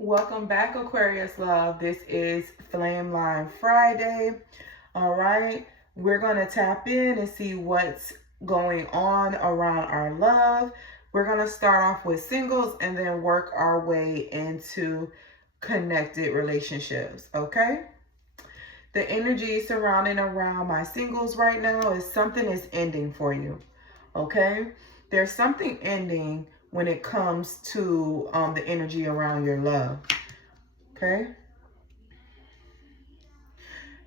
Welcome back, Aquarius love. This is Flameline Friday. All right, we're going to tap in and see what's going on around our love. We're going to start off with singles and then work our way into connected relationships. Okay, the energy surrounding around my singles right now is something is ending for you. Okay, there's something ending when it comes to the energy around your love. Okay.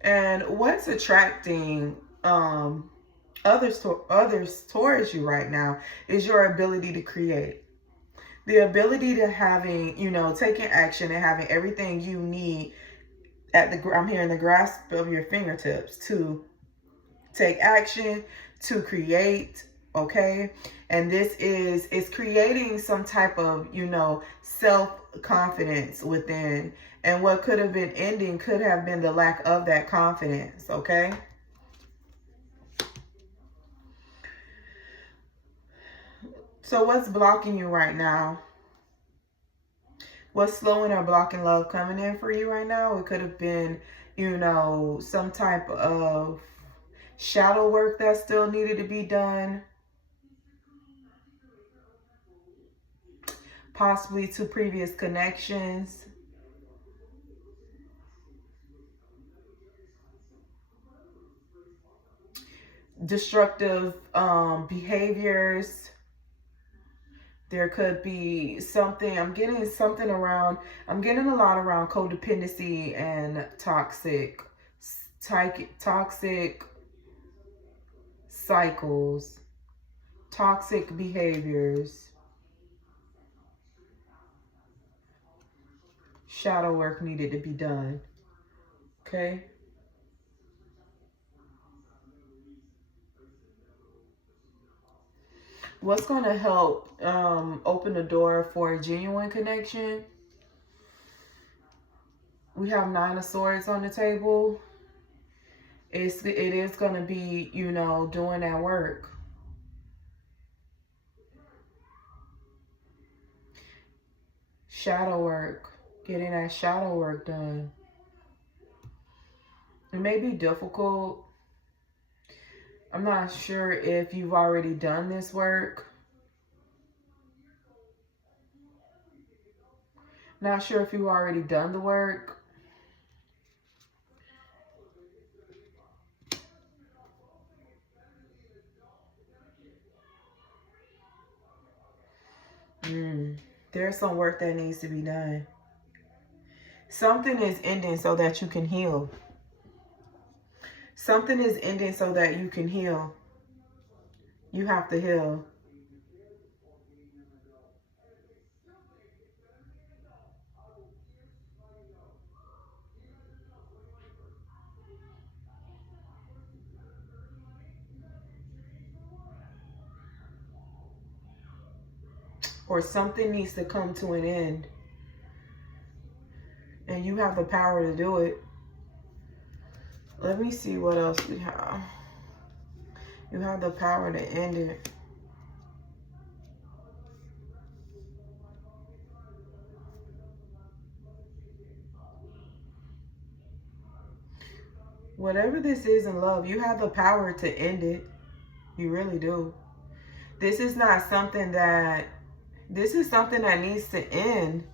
And what's attracting others towards you right now is your ability to create. The ability to having, taking action and having everything you need I'm hearing the grasp of your fingertips to take action, to create, okay? And this is creating some type of, self-confidence within. And what could have been ending could have been the lack of that confidence, okay? So what's blocking you right now? What's slowing or blocking love coming in for you right now? It could have been, some type of shadow work that still needed to be done. Possibly to previous connections. Destructive behaviors. There could be something, I'm getting a lot around codependency and toxic cycles, toxic behaviors. Shadow work needed to be done. Okay. What's going to help open the door for a genuine connection? We have 9 of Swords on the table. It is going to be, doing that work. Shadow work. Getting that shadow work done. It may be difficult. I'm not sure if you've already done this work. Not sure if you've already done the work. There's some work that needs to be done. Something is ending so that you can heal. Something is ending so that you can heal. You have to heal. Or something needs to come to an end. And you have the power to do it. Let me see what else we have. You have the power to end it. Whatever this is in love, you have the power to end it. You really do. This is not something that, this is something that needs to end.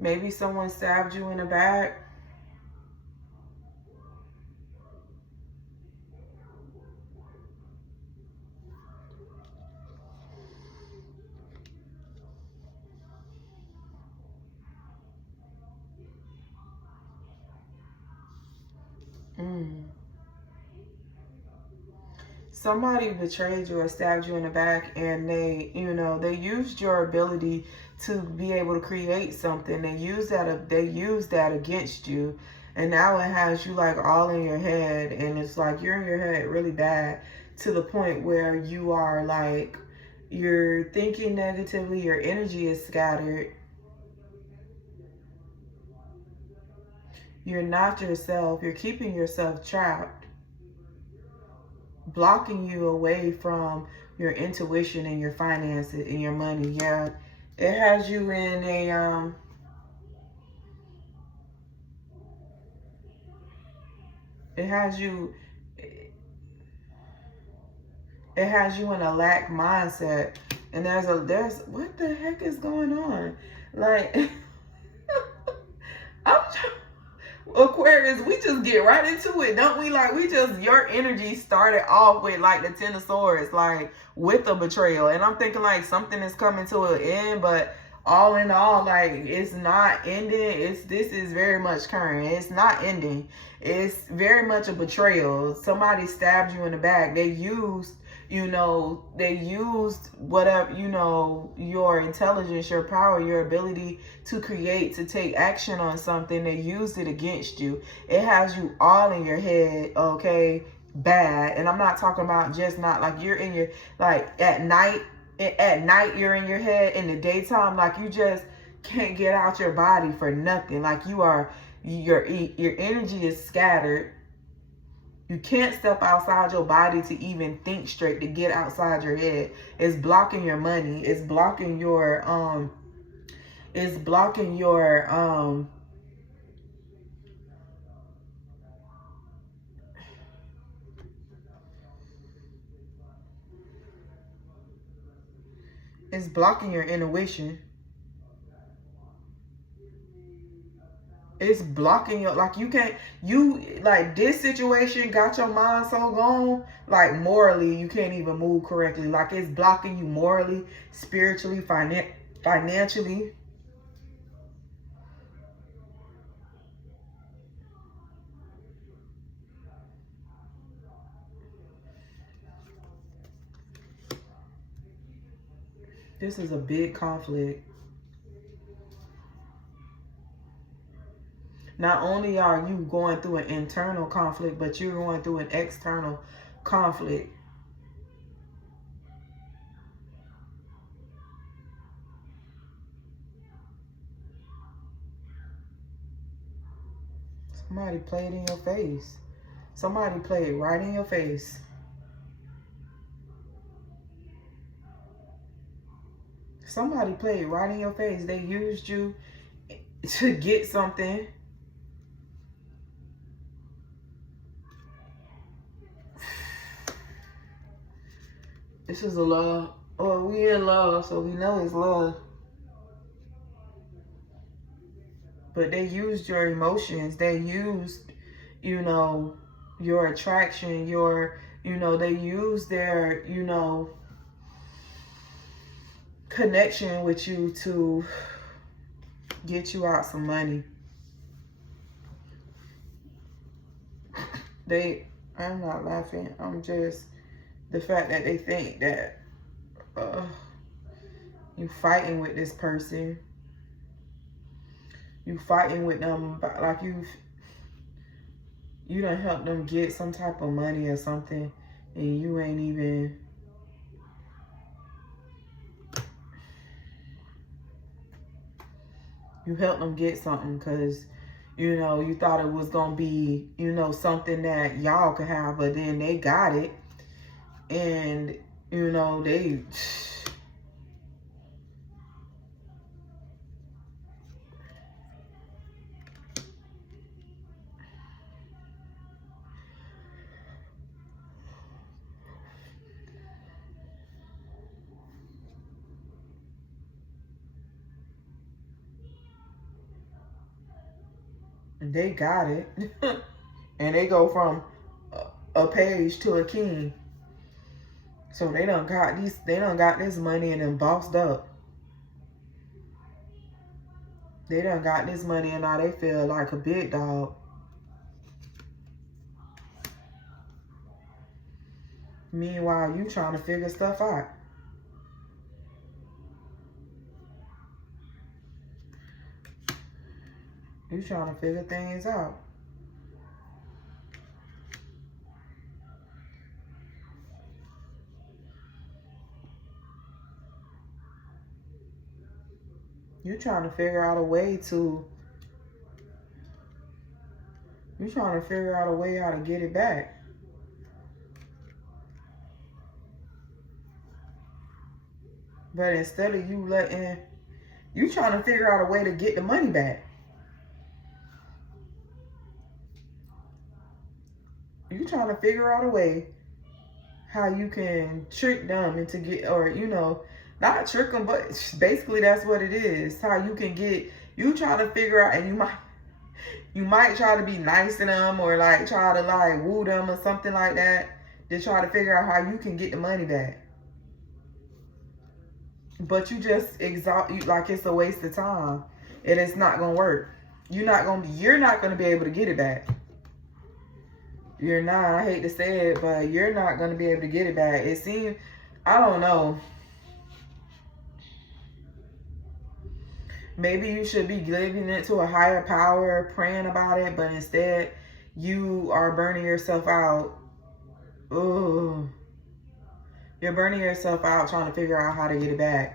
Maybe someone stabbed you in the back. Somebody betrayed you or stabbed you in the back, and they, they used your ability to be able to create something. They used that against you, and now it has you like all in your head, and it's like you're in your head really bad to the point where you are like, you're thinking negatively, your energy is scattered. You're not yourself. You're keeping yourself trapped. blocking you away from your intuition and your finances and your money. Yeah, it has you in a it has you in a lack mindset. And there's what the heck is going on? Like I'm Aquarius, we just get right into it, don't we? Like, your energy started off with, like, the Ten of Swords, like, with a betrayal. And I'm thinking, like, something is coming to an end, but all in all, like, it's not ending. This is very much current. It's not ending. It's very much a betrayal. Somebody stabbed you in the back. They used whatever, your intelligence, your power, your ability to create, to take action on something. They used it against you. It has you all in your head, okay, bad. And I'm not talking about just not like you're in your, like at night you're in your head. In the daytime, like you just can't get out your body for nothing. Like your energy is scattered. You can't step outside your body to even think straight, to get outside your head. It's blocking your money. It's blocking your it's blocking your it's blocking your intuition. It's blocking your, like, like, this situation got your mind so gone, like, morally, you can't even move correctly. Like, it's blocking you morally, spiritually, financially. This is a big conflict. Not only are you going through an internal conflict, but you're going through an external conflict. Somebody played in your face. Somebody played right in your face. Somebody played right in your face. They used you to get something. This is a love. Oh, we in love, so we know it's love. But they used your emotions. They used, your attraction, they used their, connection with you to get you out some money. I'm not laughing. I'm just, the fact that they think that you fighting with this person. You fighting with them, like you done help them get some type of money or something, and you ain't even, you helped them get something because, you thought it was going to be, something that y'all could have, but then they got it. And, they got it. And they go from a page to a king. So they done got this money and then bossed up. They done got this money and now they feel like a big dog. Meanwhile, you trying to figure stuff out. You trying to figure things out. You're trying to figure out a way to, how to get it back. But instead of you trying to figure out a way to get the money back. You trying to figure out a way how you can trick them into or not trick them, but basically that's what it is. How you can you trying to figure out, and you might try to be nice to them or like try to like woo them or something like that to try to figure out how you can get the money back. But you just like it's a waste of time, and it's not gonna work. You're not gonna be able to get it back. You're not. I hate to say it, but you're not gonna be able to get it back. It seems, I don't know. Maybe you should be giving it to a higher power, praying about it, but instead you are burning yourself out. Ooh. You're burning yourself out trying to figure out how to get it back.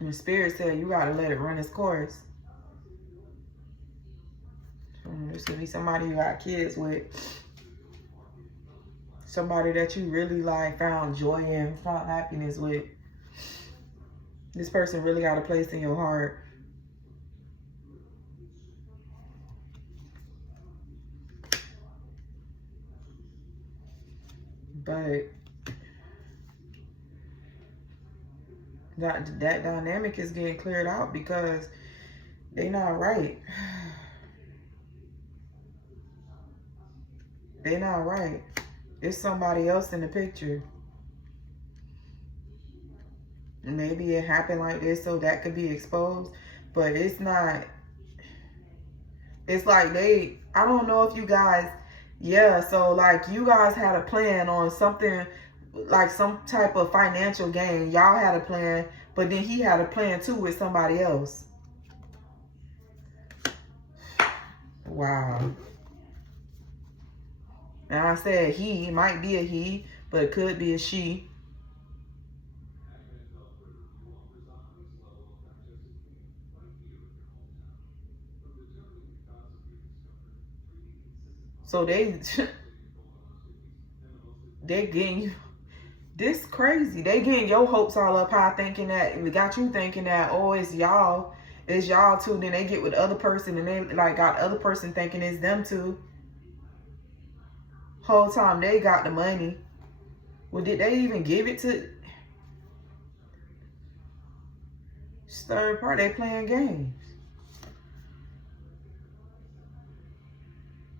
And the spirit said you gotta let it run its course. This could be somebody you got kids with. Somebody that you really like found joy in, found happiness with. This person really got a place in your heart. But that dynamic is getting cleared out because they not right. They not right. There's somebody else in the picture. Maybe it happened like this so that could be exposed, but it's not. It's like I don't know if you guys, so like you guys had a plan on something, like some type of financial gain. Y'all had a plan, but then he had a plan too with somebody else. Wow. And I said he, might be a he, but it could be a she. So they getting you. This crazy. They getting your hopes all up high, thinking that, it got you thinking that, oh, it's y'all too. Then they get with the other person and they like got the other person thinking it's them too. Whole time they got the money. Well, did they even give it to third party? They playing games.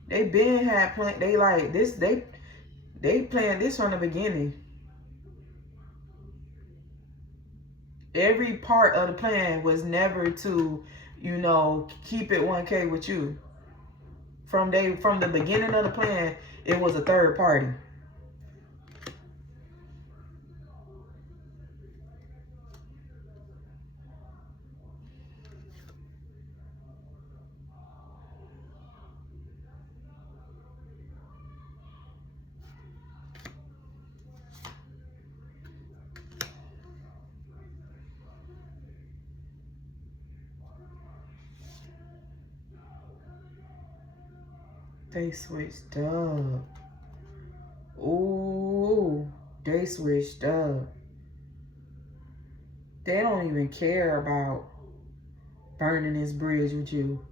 They been had plan. They like this. They planned this from the beginning. Every part of the plan was never to, keep it 1K with you. From the beginning of the plan, it was a third party. They switched up. Ooh, they switched up. They don't even care about burning this bridge with you.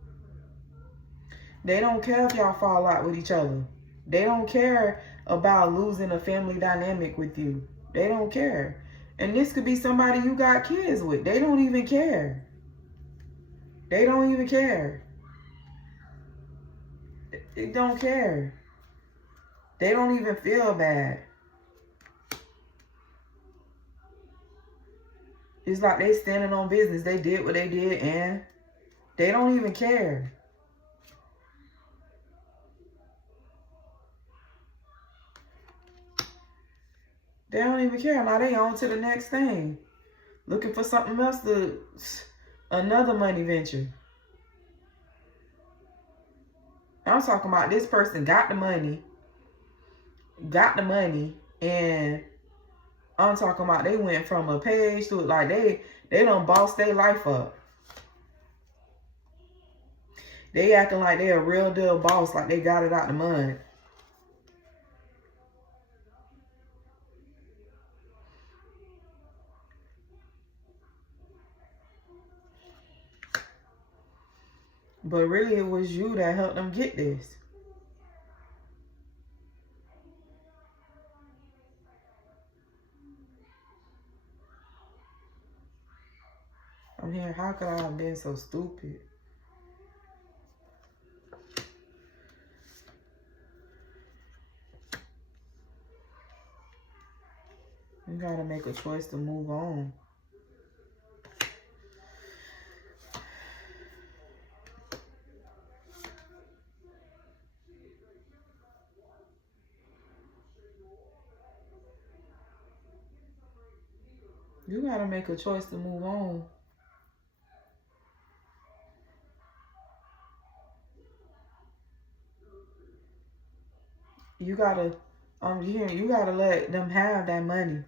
They don't care if y'all fall out with each other. They don't care about losing a family dynamic with you. They don't care. And this could be somebody you got kids with. They don't even care. They don't even care. They don't care. They don't even feel bad. It's like they standing on business. They did what they did and they don't even care. They don't even care. Now they on to the next thing. Looking for something else another money venture. I'm talking about this person got the money, and I'm talking about they went from a page to like they done bossed their life up. They acting like they a real deal boss, like they got it out the mud. But really, it was you that helped them get this. I'm here. How could I have been so stupid? You gotta make a choice to move on. You gotta make a choice to move on. You gotta, you gotta let them have that money.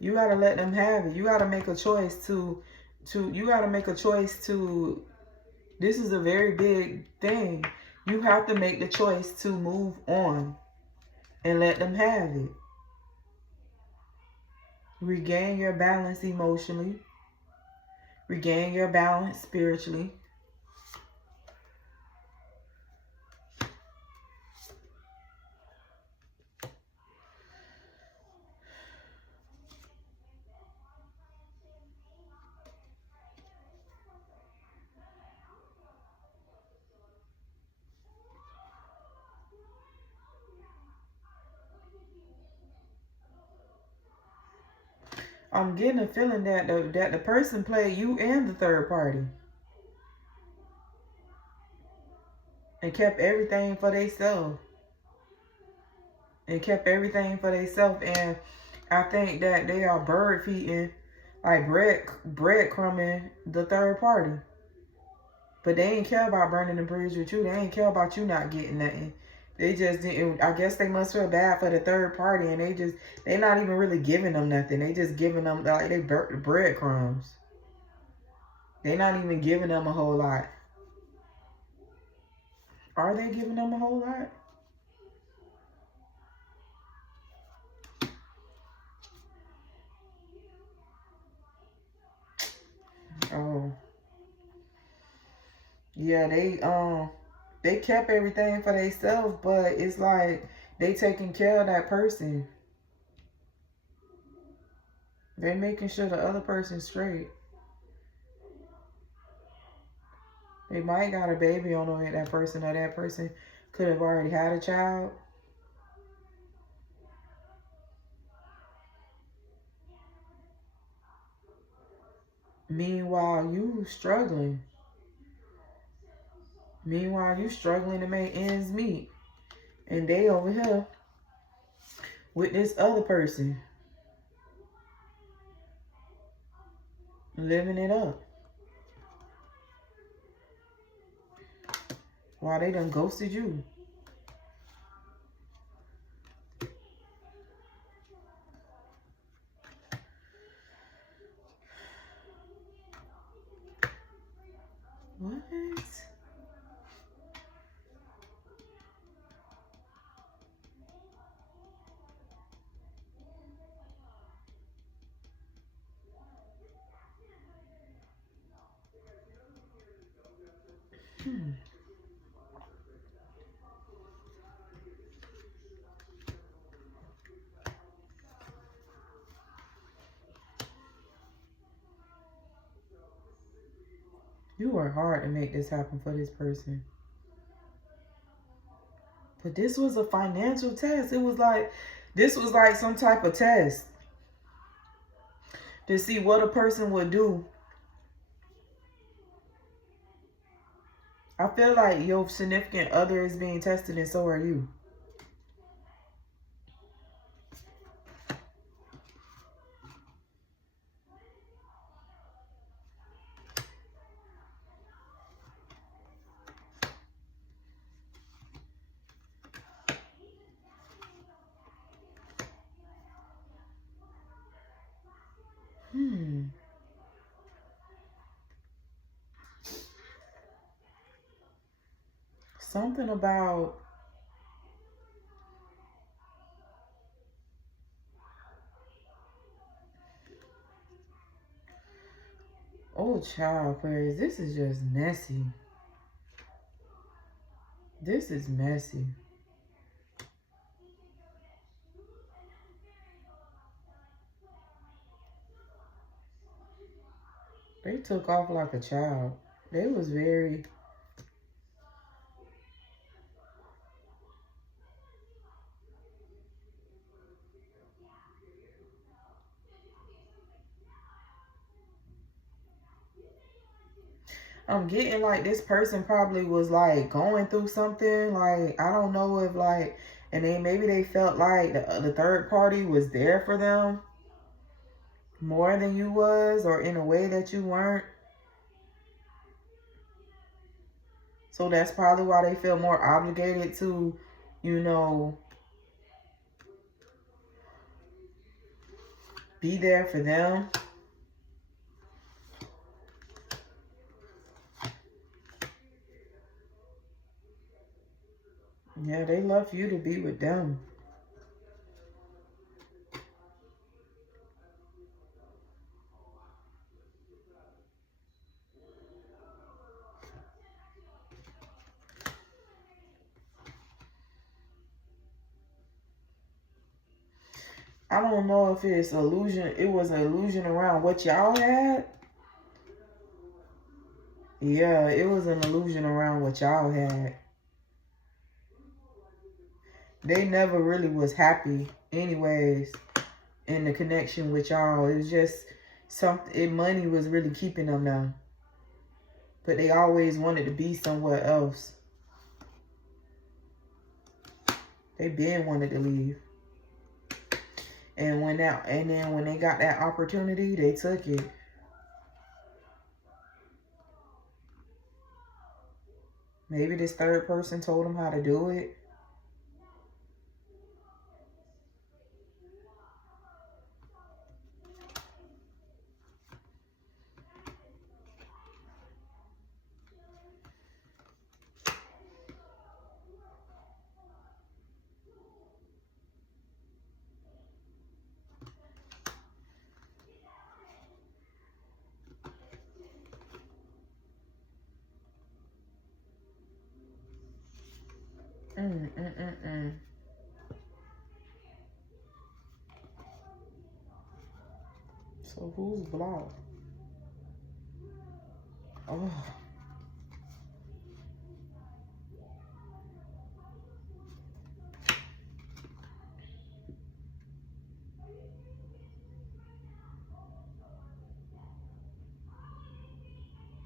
You gotta let them have it. You gotta make a choice you gotta make a choice to, this is a very big thing. You have to make the choice to move on and let them have it. Regain your balance emotionally. Regain your balance spiritually. I'm getting a feeling that the person played you and the third party. And kept everything for themselves. And I think that they are bird feeding, like breadcrumbing the third party. But they ain't care about burning the bridge with you. They ain't care about you not getting nothing. They just didn't. I guess they must feel bad for the third party, and they not even really giving them nothing. They just giving them like they breadcrumbs. They not even giving them a whole lot. Are they giving them a whole lot? Oh. Yeah, they kept everything for themselves, but it's like they taking care of that person. They making sure the other person's straight. They might got a baby on the way, that person, or that person could have already had a child. Meanwhile, you struggling. To make ends meet. And they over here with this other person. Living it up. While they done ghosted you. What? You worked hard to make this happen for this person. But this was a financial test. This was like some type of test to see what a person would do. I feel like your significant other is being tested, and so are you. Something about oh child, Aquarius, this is just messy. This is messy. They took off like a child. They was very... I'm getting like this person probably was like going through something. Like, I don't know if like, and then maybe they felt like the third party was there for them more than you was, or in a way that you weren't. So that's probably why they feel more obligated to, you know, be there for them. Yeah, they love you to be with them. I don't know if it's illusion. It was an illusion around what y'all had. Yeah, it was an illusion around what y'all had. They never really was happy anyways in the connection with y'all. It was just something, money was really keeping them now. But they always wanted to be somewhere else. They been wanted to leave. And then when they got that opportunity, they took it. Maybe this third person told them how to do it. So who's blocked? Oh.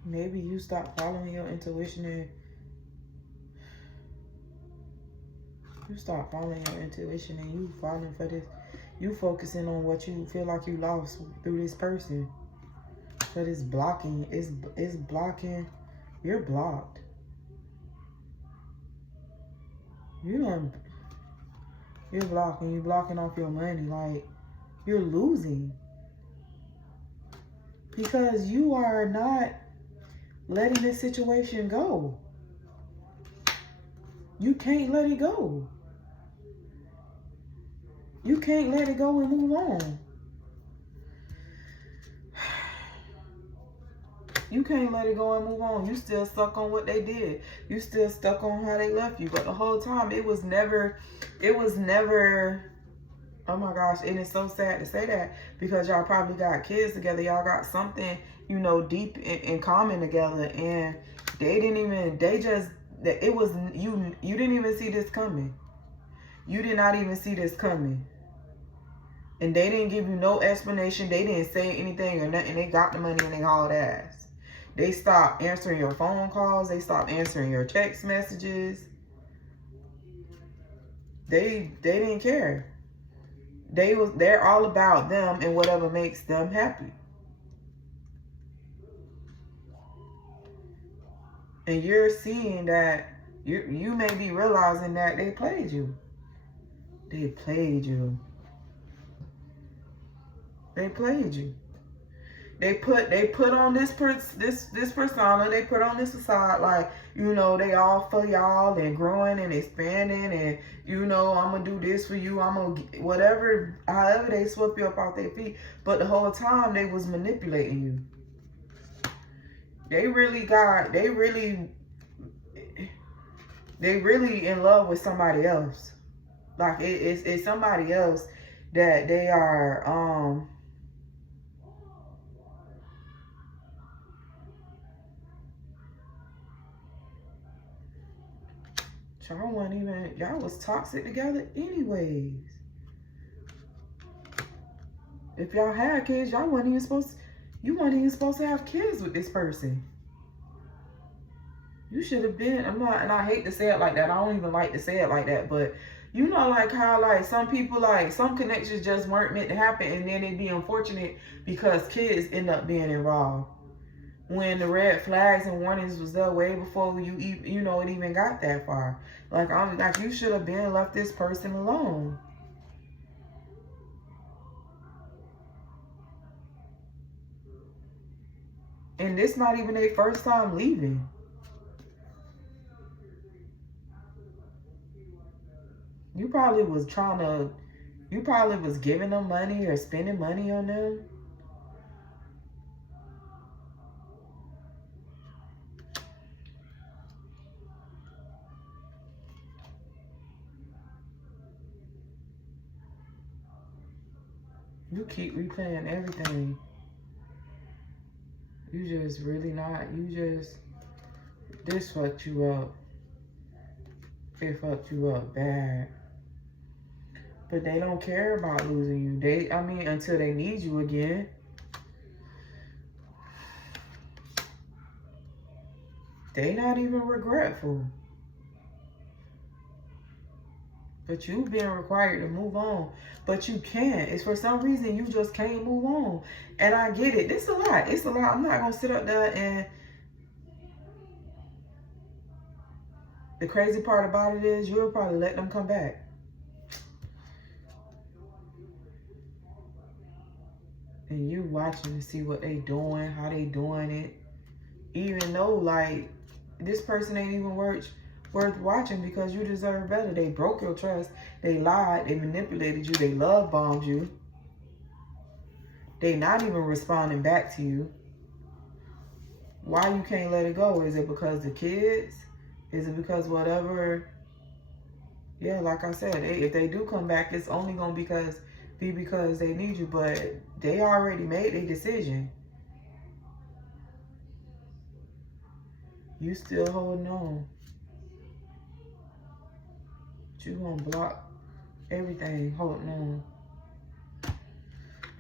Maybe you stop following your intuition and you falling for this. You focusing on what you feel like you lost through this person. But it's blocking. It's blocking. You're blocked. You're blocking. You're blocking off your money. Like, you're losing. Because you are not letting this situation go. You can't let it go. You can't let it go and move on. You can't let it go and move on. You still stuck on what they did. You still stuck on how they left you. But the whole time, it was never, oh my gosh, and it's so sad to say that because y'all probably got kids together. Y'all got something, you know, deep in common together. And they didn't even, it was, you didn't even see this coming. You did not even see this coming. And they didn't give you no explanation. They didn't say anything or nothing. They got the money and they hauled ass. They stopped answering your phone calls. They stopped answering your text messages. They didn't care. They're all about them and whatever makes them happy. And you're seeing that, you may be realizing that they played you. They played you. They played you. They put on this persona. They put on this facade like, you know, they all for y'all and growing and expanding and, you know, I'm gonna do this for you. I'm gonna whatever, however they swept you up off their feet. But the whole time they was manipulating you. They really They really in love with somebody else. Like it's somebody else that they are y'all wasn't even, y'all was toxic together anyways. If y'all had kids, y'all wasn't even supposed to, you weren't even supposed to have kids with this person. You should have been, I'm not, and I hate to say it like that. I don't even like to say it like that, but you know, like how like some people, like some connections just weren't meant to happen, and then it'd be unfortunate because kids end up being involved. When the red flags and warnings was there way before you know, it even got that far. Like, like you should have been left this person alone. And this not even their first time leaving. You probably was giving them money or spending money on them. You keep replaying everything. You just really not, this fucked you up. It fucked you up bad. But they don't care about losing you. Until they need you again. They not even regretful. But you've been required to move on. But you can't. It's for some reason you just can't move on. And I get it. It's a lot. It's a lot. I'm not going to sit up there and... The crazy part about it is you'll probably let them come back. And you watching to see what they doing, how they doing it. Even though, like, this person ain't even worth watching because you deserve better. They broke your trust. They lied. They manipulated you. They love bombed you. They not even responding back to you. Why you can't let it go? Is it because the kids? Is it because whatever? Yeah, like I said, if they do come back, it's only going to be because they need you. But they already made their decision. You still holding on. You gonna block everything holding on.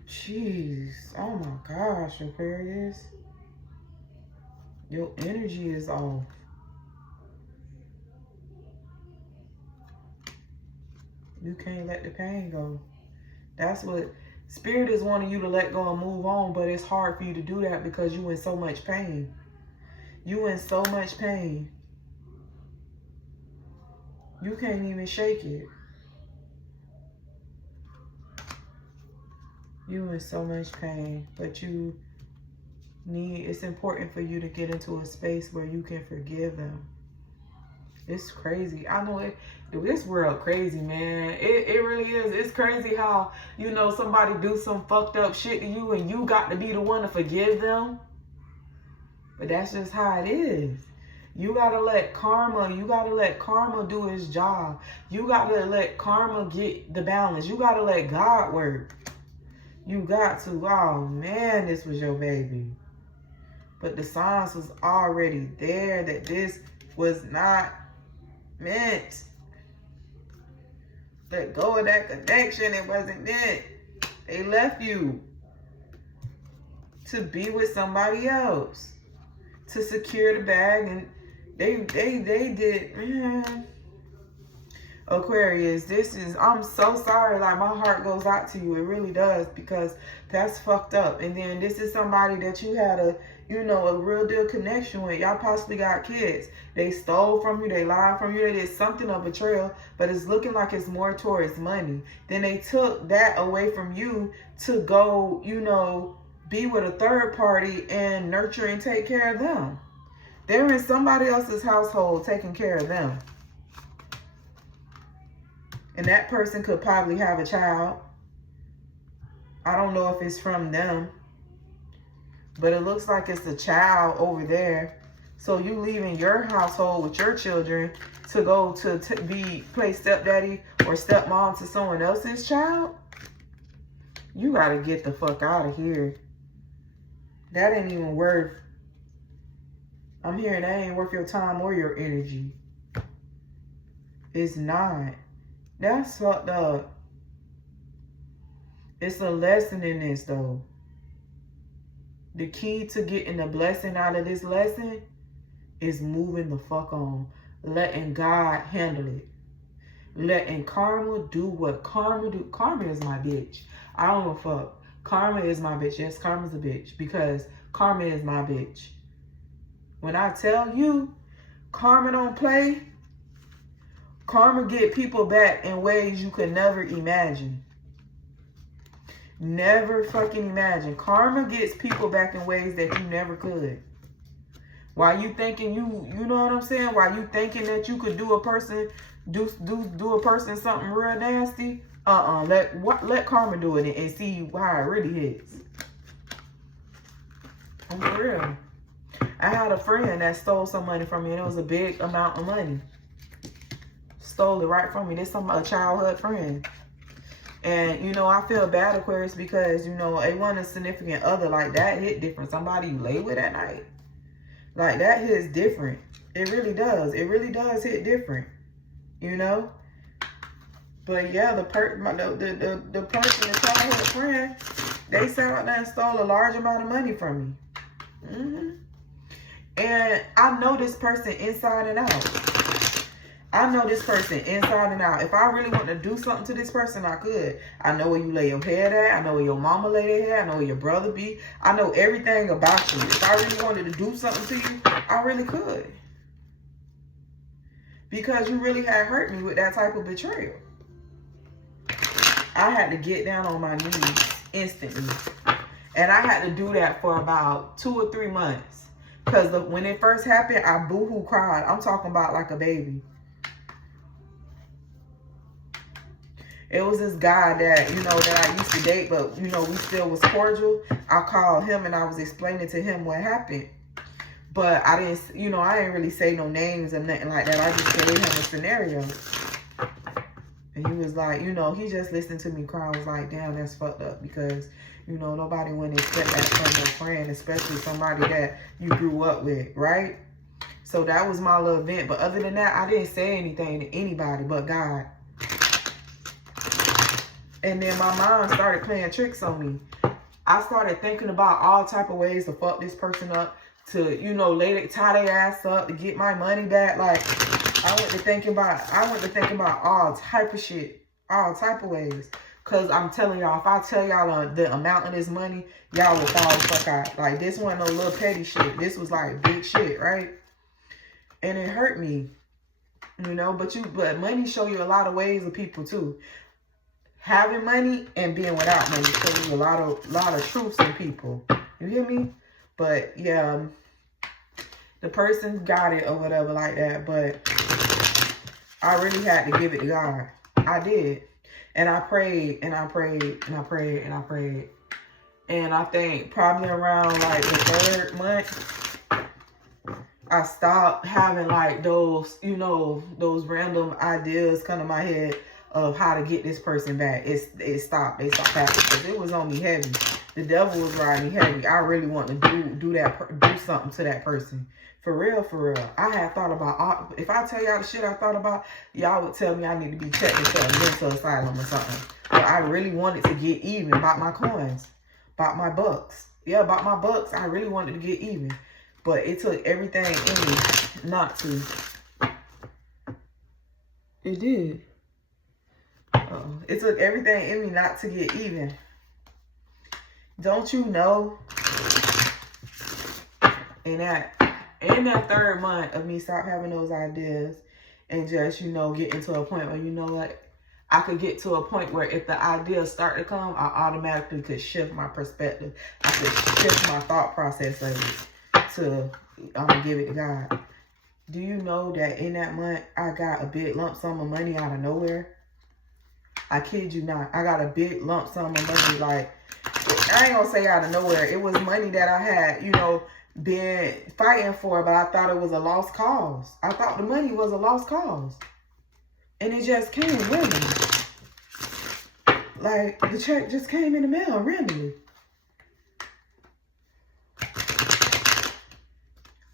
Jeez. Oh my gosh, Aquarius. Your energy is off. You can't let the pain go. That's what Spirit is wanting you to let go and move on, but it's hard for you to do that because you in so much pain. You in so much pain. You can't even shake it. You in so much pain, but it's important for you to get into a space where you can forgive them. It's crazy. I know this world crazy, man. It really is. It's crazy how, you know, somebody do some fucked up shit to you and you got to be the one to forgive them. But that's just how it is. You gotta let karma do its job. You gotta let karma get the balance. You gotta let God work. You got to. Oh man, this was your baby. But the signs was already there that this was not meant. Let go of that connection. It wasn't meant. They left you to be with somebody else, to secure the bag, and they did, man. Aquarius, I'm so sorry. Like, my heart goes out to you. It really does, because that's fucked up. And then this is somebody that you had a real deal connection with. Y'all possibly got kids. They stole from you. They lied from you. They did something of betrayal, but it's looking like it's more towards money. Then they took that away from you to go, be with a third party and nurture and take care of them. They're in somebody else's household taking care of them. And that person could probably have a child. I don't know if it's from them, but it looks like it's a child over there So you leaving your household with your children to go to play stepdaddy or stepmom to someone else's child? You gotta get the fuck out of here. That ain't even worth. I'm hearing that ain't worth your time or your energy. It's not. That's fucked up. It's a lesson in this though. The key to getting the blessing out of this lesson is moving the fuck on. Letting God handle it. Letting karma do what karma do. Karma is my bitch. I don't give a fuck. Karma is my bitch. Yes, karma's a bitch. Because karma is my bitch. When I tell you, karma don't play. Karma get people back in ways you could never imagine. Never fucking imagine. Karma gets people back in ways that you never could. Why you thinking you know what I'm saying? Why you thinking that you could do a person do a person something real nasty? Let karma do it and see how it really is. I'm for real. I had a friend that stole some money from me, and it was a big amount of money. Stole it right from me. This a childhood friend. And, you know, I feel bad, Aquarius, because, you know, it wasn't a significant other. Like, that hit different. Somebody you lay with at night. Like, that hits different. It really does. It really does hit different. You know? But, yeah, the person, the childhood friend, they sat out there and stole a large amount of money from me. And I know this person inside and out. I know this person inside and out. If I really want to do something to this person, I could. I know where you lay your head at. I know where your mama lay their head. I know where your brother be. I know everything about you. If I really wanted to do something to you, I really could. Because you really had hurt me with that type of betrayal. I had to get down on my knees instantly. And I had to do that for about 2 or 3 months. Because when it first happened, I boo-hoo cried. I'm talking about like a baby. It was this guy that, you know, that I used to date, but, you know, we still was cordial. I called him and I was explaining to him what happened. But I didn't, you know, I didn't really say no names or nothing like that. I just gave him a scenario. And he was like, you know, he just listened to me cry. I was like, damn, that's fucked up. Because, you know, nobody wouldn't expect that from your friend, especially somebody that you grew up with, right? So that was my little event. But other than that, I didn't say anything to anybody but God. And then my mom started playing tricks on me. I started thinking about all type of ways to fuck this person up, to, you know, tie their ass up to get my money back. Like, I went to thinking about all type of shit, all type of ways. Cause I'm telling y'all, if I tell y'all the amount of this money, y'all will fall the fuck out. Like, this wasn't no little petty shit. This was like big shit, right? And it hurt me, you know. But money show you a lot of ways of people too. Having money and being without money show you a lot of truths in people. You hear me? But yeah, the person got it or whatever like that. But I really had to give it to God. I did. And I prayed and I prayed and I prayed and I prayed. And I think probably around like the 3rd month, I stopped having like those, you know, those random ideas come to my head of how to get this person back. It stopped. They stopped happening because it was on me heavy. The devil was riding me heavy. I really want to do something to that person. For real, for real. I had thought about, if I tell y'all the shit I thought about, y'all would tell me I need to be checked into a mental asylum or something. But I really wanted to get even about my coins, about my bucks. Yeah, about my bucks. I really wanted to get even. But it took everything in me not to. It did. It took everything in me not to get even. Don't you know? In that 3rd month of me stop having those ideas and just, you know, getting to a point where, you know what, I could get to a point where if the ideas start to come, I automatically could shift my perspective. I could shift my thought process of it to, I'm going to give it to God. Do you know that in that month, I got a big lump sum of money out of nowhere? I kid you not. I got a big lump sum of money. Like, I ain't going to say out of nowhere. It was money that I had, you know, been fighting for, but I thought it was a lost cause. I thought the money was a lost cause. And it just came randomly. Like, the check just came in the mail randomly.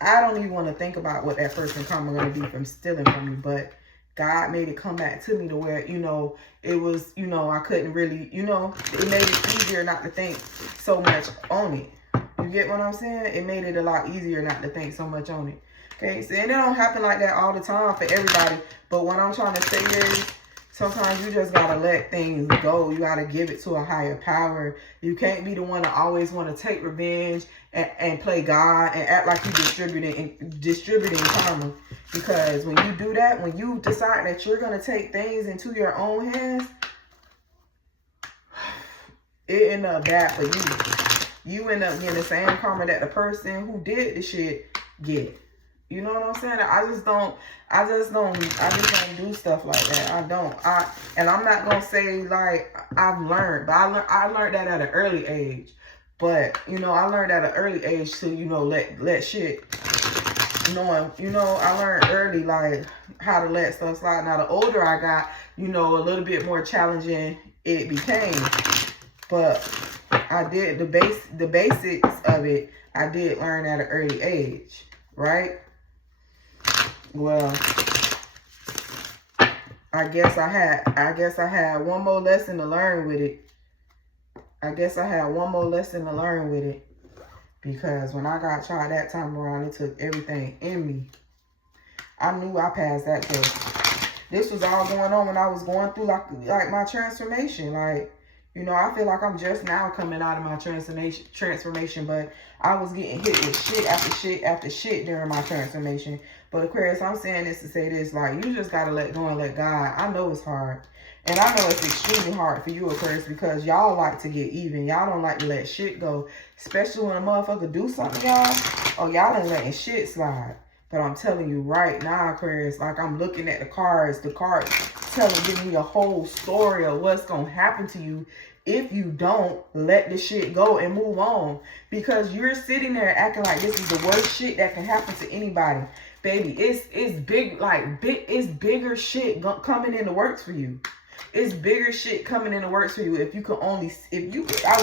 I don't even want to think about what that person karma going to be from stealing from me, but God made it come back to me to where, you know, it was, you know, I couldn't really, you know, it made it easier not to think so much on it. You get what I'm saying? It made it a lot easier not to think so much on it. Okay, so and it don't happen like that all the time for everybody. But what I'm trying to say is, sometimes you just gotta let things go. You gotta give it to a higher power. You can't be the one to always want to take revenge and play God and act like you're distributing karma. Because when you do that, when you decide that you're gonna take things into your own hands, it end up bad for you. You end up getting the same karma that the person who did the shit get. You know what I'm saying? I just don't do stuff like that. I don't. And I'm not gonna say like I've learned, but I learned that at an early age. But you know, I learned at an early age to, you know, let shit. You know, I learned early like how to let stuff slide. Now the older I got, you know, a little bit more challenging it became. But I did the basics of it. I did learn at an early age, right? Well, I guess I had one more lesson to learn with it. Because when I got tried that time around, it took everything in me. I knew I passed that test. This was all going on when I was going through like my transformation. Like, you know, I feel like I'm just now coming out of my transformation, but I was getting hit with shit after shit after shit during my transformation. But Aquarius, I'm saying this to say this, like, you just got to let go and let God. I know it's hard. And I know it's extremely hard for you, Aquarius, because y'all like to get even. Y'all don't like to let shit go. Especially when a motherfucker do something, y'all. Oh, y'all ain't letting shit slide. But I'm telling you right now, Aquarius, like I'm looking at the cards giving me a whole story of what's going to happen to you if you don't let the shit go and move on. Because you're sitting there acting like this is the worst shit that can happen to anybody. Baby, it's big, it's bigger shit coming in the works for you. It's bigger shit coming in the works for you. I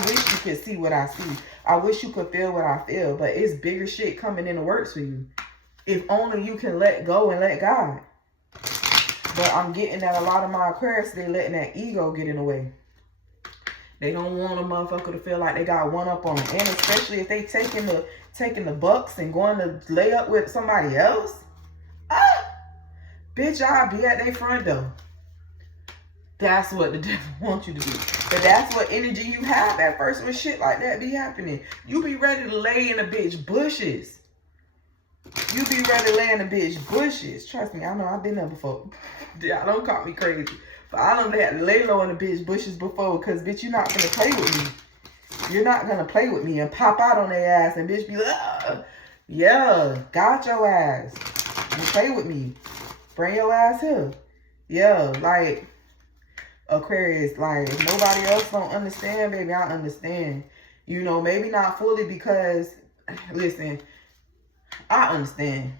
wish you could see what I see. I wish you could feel what I feel. But it's bigger shit coming in the works for you. If only you can let go and let God. But I'm getting that a lot of my Aquarius, they letting that ego get in the way. They don't want a motherfucker to feel like they got one up on them. And especially if they taking the bucks and going to lay up with somebody else. Bitch, I'll be at their front door. That's what the devil wants you to do. But that's what energy you have at first when shit like that be happening. You be ready to lay in a bitch bushes. You be ready to lay in a bitch bushes. Trust me, I know I've been there before. Y'all don't call me crazy. But I done had to lay low in the bitch bushes before, because bitch, you're not gonna play with me. You're not gonna play with me and pop out on their ass and bitch be like, yeah, got your ass. You play with me. Bring your ass here. Yeah, like Aquarius, like if nobody else don't understand, baby, I understand. You know, maybe not fully because, listen, I understand.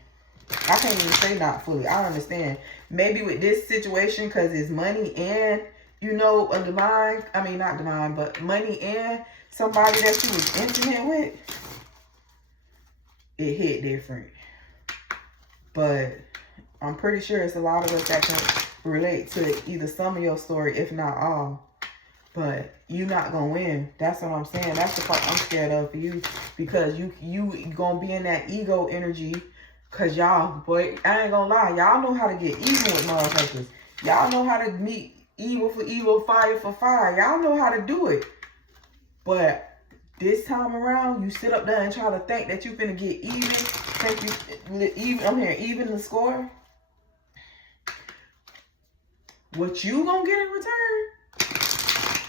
I can't even say not fully. I understand. Maybe with this situation, because it's money and, you know, a divine, I mean, not divine, but money and somebody that you was intimate with, it hit different. But I'm pretty sure it's a lot of us that can relate to either some of your story, if not all. But you not gonna win. That's what I'm saying. That's the part I'm scared of for you. Because you gonna be in that ego energy. Cause y'all, boy, I ain't gonna lie. Y'all know how to get even with motherfuckers. Y'all know how to meet evil for evil, fire for fire. Y'all know how to do it. But this time around, you sit up there and try to think that you finna get even. Think you even the score. What you gonna get in return,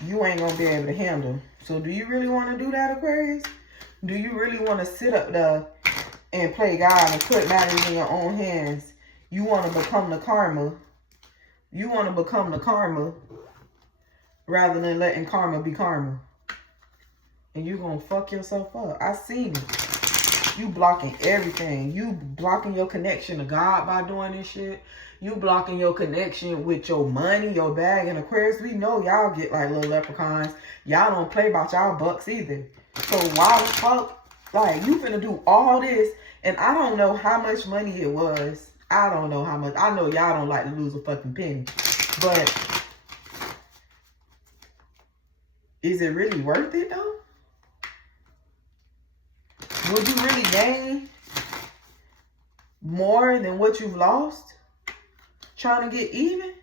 you ain't gonna be able to handle. So do you really want to do that, Aquarius? Do you really want to sit up there and play God and put matters in your own hands? You want to become the karma. You want to become the karma rather than letting karma be karma. And you're going to fuck yourself up. I seen it. You blocking everything. You blocking your connection to God by doing this shit. You blocking your connection with your money, your bag. And Aquarius, we know y'all get like little leprechauns. Y'all don't play about y'all bucks either. So why the fuck, like, you finna do all this, and I don't know how much money it was. I don't know how much. I know y'all don't like to lose a fucking penny. But is it really worth it though? Would you really gain more than what you've lost trying to get even?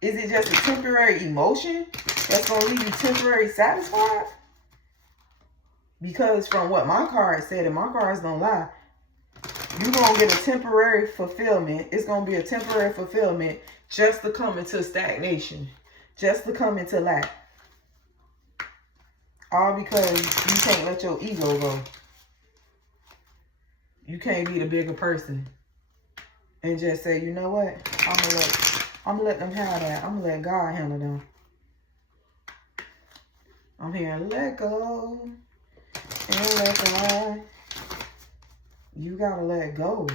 Is it just a temporary emotion that's going to leave you temporarily satisfied? Because from what my card said, and my cards don't lie, you're going to get a temporary fulfillment. It's going to be a temporary fulfillment just to come into stagnation, just to come into lack. All because you can't let your ego go. You can't be the bigger person and just say, you know what? I'm gonna let them have that. I'm gonna let God handle them. I'm here to let go and let God. You gotta let go.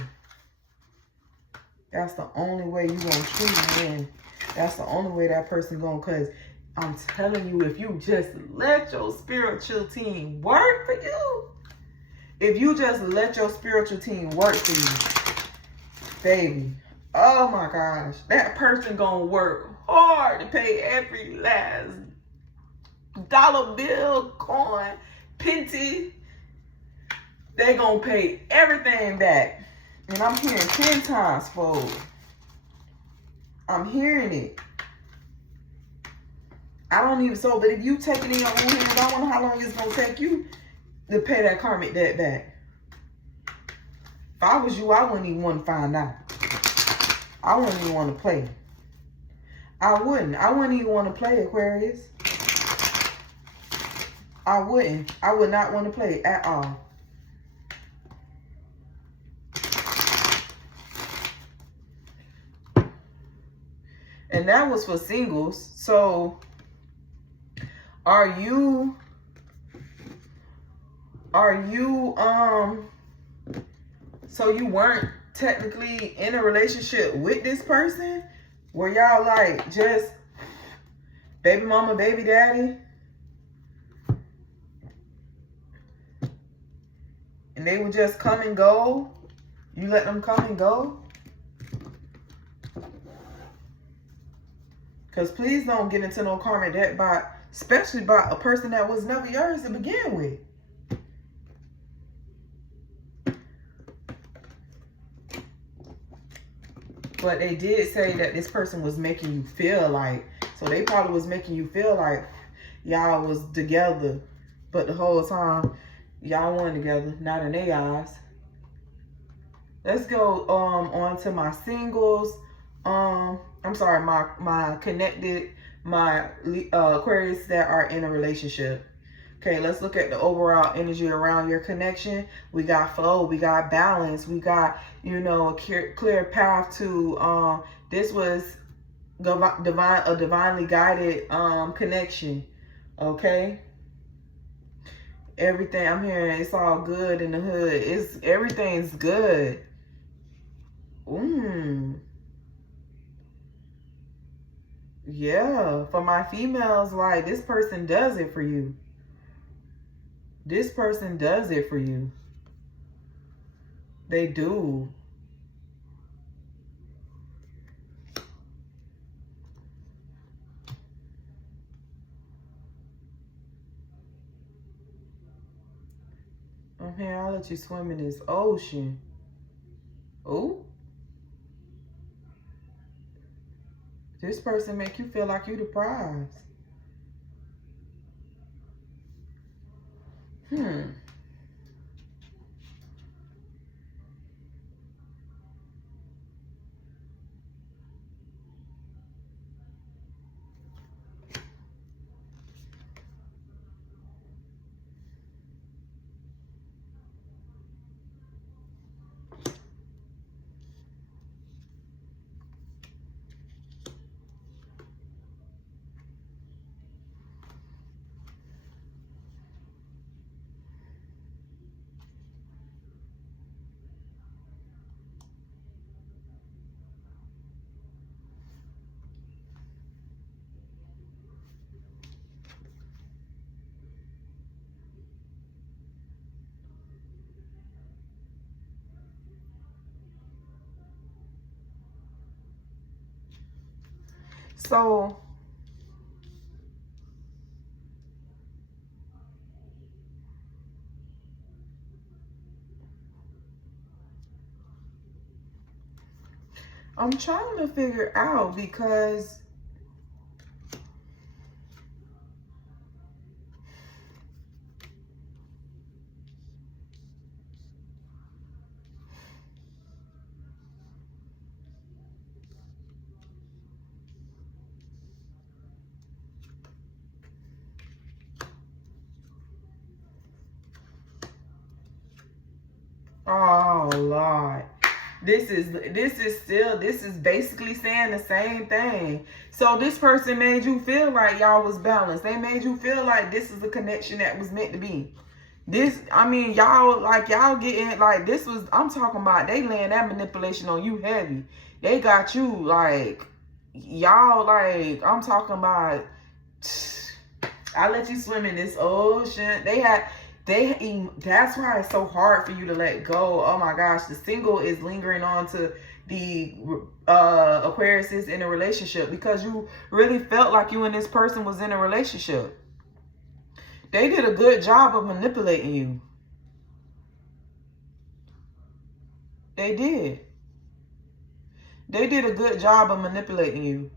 That's the only way you gonna truly win. That's the only way that person gonna, cause I'm telling you, if you just let your spiritual team work for you, if you just let your spiritual team work for you, baby, oh my gosh, that person gonna work hard to pay every last dollar bill, coin, penny. They gonna pay everything back. And I'm hearing 10 times fold. I'm hearing it. I don't even, so, but if you take it in your own hands, I wonder how long it's going to take you to pay that karmic debt back. If I was you, I wouldn't even want to find out. I wouldn't even want to play. I wouldn't even want to play, Aquarius. I wouldn't. I would not want to play at all. And that was for singles. So are you so you weren't technically in a relationship with this person? Were y'all like just baby mama, baby daddy? And they would just come and go? You let them come and go? Because please don't get into no karmic debt by, especially by a person that was never yours to begin with. But they did say that this person was making you feel like, so they probably was making you feel like y'all was together. But the whole time, y'all weren't together, not in their eyes. Let's go on to my singles. I'm sorry, my connected, my Aquarius that are in a relationship. Okay, let's look at the overall energy around your connection. We got flow, we got balance, we got, you know, a clear path to, this was a divinely guided connection, okay? Everything I'm hearing, it's all good in the hood. Everything's good. Yeah, for my females, like, this person does it for you. This person does it for you. They do. I'm here, I'll let you swim in this ocean. Oh. This person make you feel like you the prize. So I'm trying to figure out, because oh Lord, this is basically saying the same thing. So this person made you feel like y'all was balanced. They made you feel like this is a connection that was meant to be. This, I mean, y'all, like, y'all getting, like, this was, I'm talking about, they laying that manipulation on you heavy. They got you, like, y'all, like, I'm talking about, I let you swim in this ocean. That's why it's so hard for you to let go. Oh my gosh, the single is lingering on to the Aquarius is in a relationship, because you really felt like you and this person was in a relationship. They did a good job of manipulating you. They did. They did a good job of manipulating you.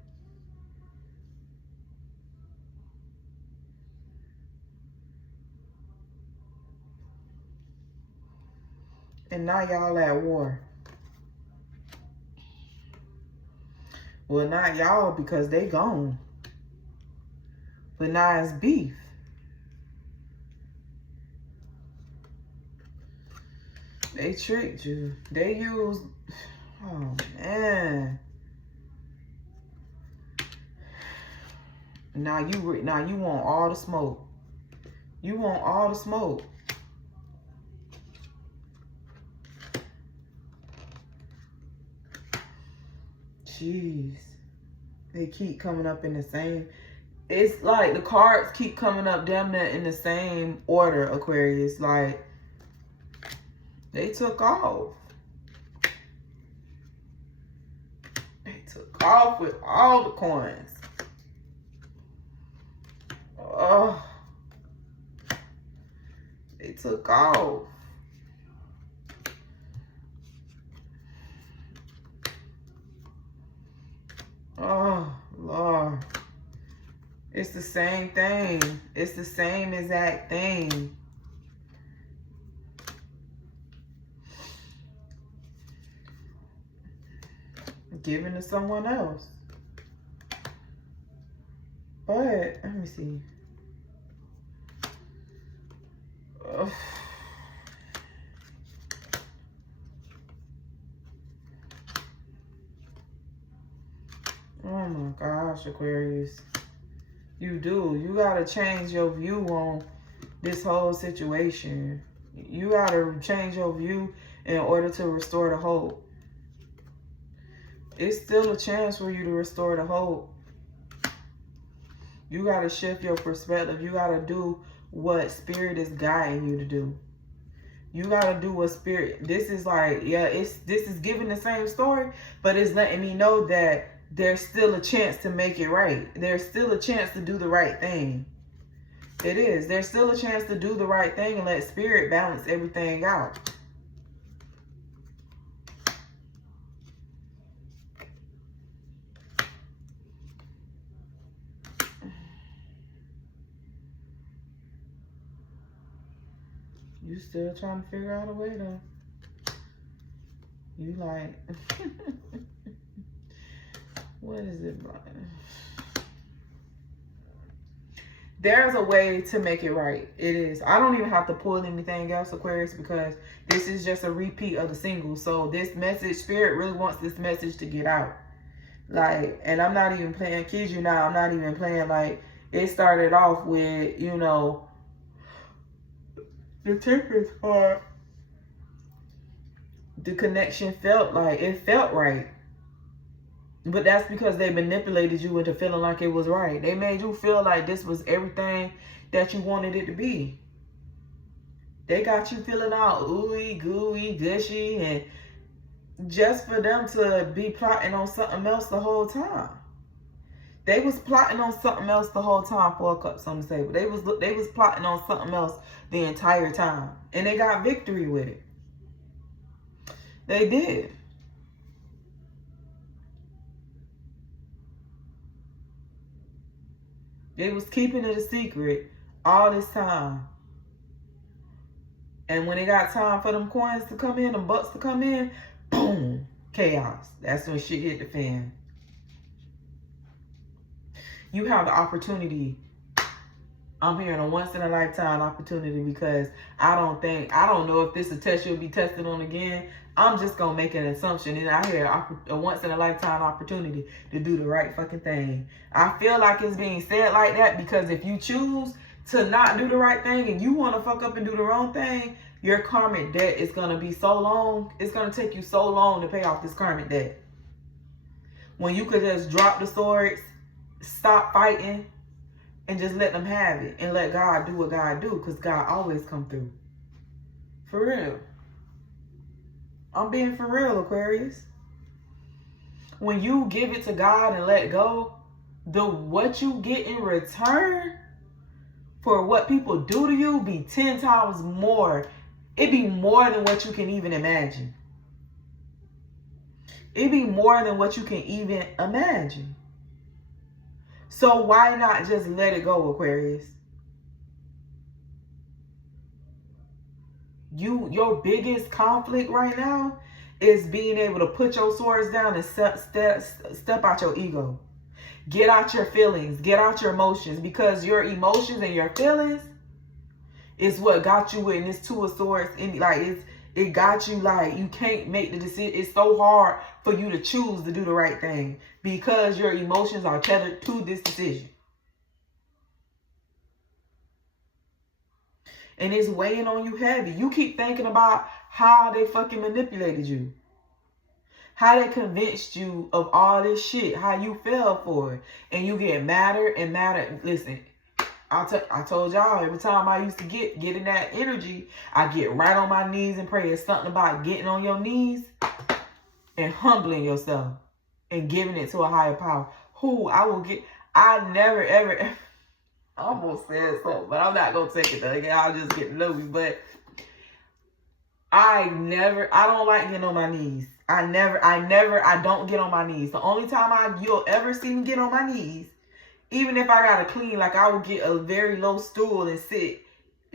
And now y'all at war. Well, not y'all, because they gone. But now it's beef. They tricked you. They used, oh man. Now you want all the smoke. You want all the smoke. Jeez. They keep coming up in the same. It's like the cards keep coming up damn near in the same order, Aquarius. Like, they took off. They took off with all the coins. Oh. They took off. Oh, Lord. It's the same thing. It's the same exact thing. Giving to someone else. But, let me see. Ugh. Oh my gosh, Aquarius. You do. You gotta change your view on this whole situation. You gotta change your view in order to restore the hope. It's still a chance for you to restore the hope. You gotta shift your perspective. You gotta do what Spirit is guiding you to do. You gotta do what Spirit. This is like, yeah, this is giving the same story, but it's letting me know that there's still a chance to make it right. There's still a chance to do the right thing. It is. There's still a chance to do the right thing and let Spirit balance everything out. You still trying to figure out a way though. You like, what is it, Brian? There's a way to make it right. It is. I don't even have to pull anything else, Aquarius, because this is just a repeat of the single. So this message, Spirit really wants this message to get out. Like, and I'm not even playing, kid you now, I'm not even playing, like, it started off with, you know, the Temperance part. The connection felt like, it felt right. But that's because they manipulated you into feeling like it was right. They made you feel like this was everything that you wanted it to be. They got you feeling all ooey, gooey, gushy, and just for them to be plotting on something else the whole time. They was plotting on something else the whole time for a cup, some say. But they was plotting on something else the entire time. And they got victory with it. They did. They was keeping it a secret all this time. And when it got time for them coins to come in, them bucks to come in, boom, chaos. That's when shit hit the fan. You have the opportunity. I'm hearing a once in a lifetime opportunity, because I don't know if this is a test you'll be tested on again. I'm just going to make an assumption. And I hear a once in a lifetime opportunity to do the right fucking thing. I feel like it's being said like that because if you choose to not do the right thing and you want to fuck up and do the wrong thing, your karmic debt is going to be so long. It's going to take you so long to pay off this karmic debt. When you could just drop the swords, stop fighting, and just let them have it. And let God do what God do, because God always come through. For real. I'm being for real, Aquarius. When you give it to God and let go, what you get in return for what people do to you be 10 times more. It be more than what you can even imagine. It be more than what you can even imagine. So why not just let it go, Aquarius? Your biggest conflict right now is being able to put your swords down and step out your ego. Get out your feelings. Get out your emotions. Because your emotions and your feelings is what got you in this Two of Swords. It got you like you can't make the decision. It's so hard for you to choose to do the right thing because your emotions are tethered to this decision. And it's weighing on you heavy. You keep thinking about how they fucking manipulated you. How they convinced you of all this shit. How you fell for it. And you get madder and madder. Listen, I told y'all, every time I used to get in that energy, I get right on my knees and pray. It's something about getting on your knees and humbling yourself and giving it to a higher power. I never, ever, I almost said something, but I'm not going to take it though. I'll just get loose. But I don't like getting on my knees. I don't get on my knees. The only time you'll ever see me get on my knees, even if I gotta clean, like I would get a very low stool and sit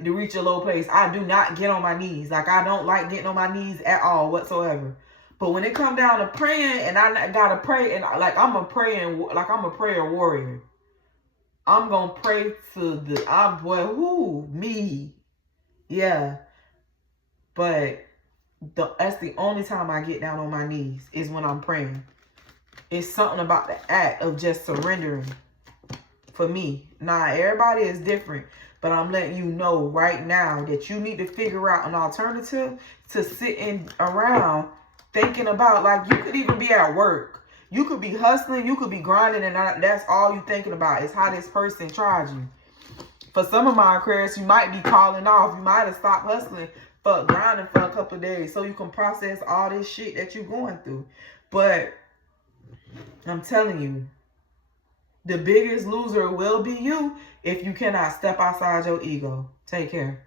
to reach a low place. I do not get on my knees. Like I don't like getting on my knees at all whatsoever. But when it come down to praying and I gotta pray and I'm a prayer warrior. I'm gonna pray to me. Yeah. But that's the only time I get down on my knees is when I'm praying. It's something about the act of just surrendering. For me. Nah, everybody is different. But I'm letting you know right now that you need to figure out an alternative to sitting around thinking about, like, you could even be at work. You could be hustling, you could be grinding, and that's all you thinking about is how this person tried you. For some of my Aquarius, you might be calling off. You might have stopped hustling for grinding for a couple of days so you can process all this shit that you're going through. But I'm telling you, the biggest loser will be you if you cannot step outside your ego. Take care.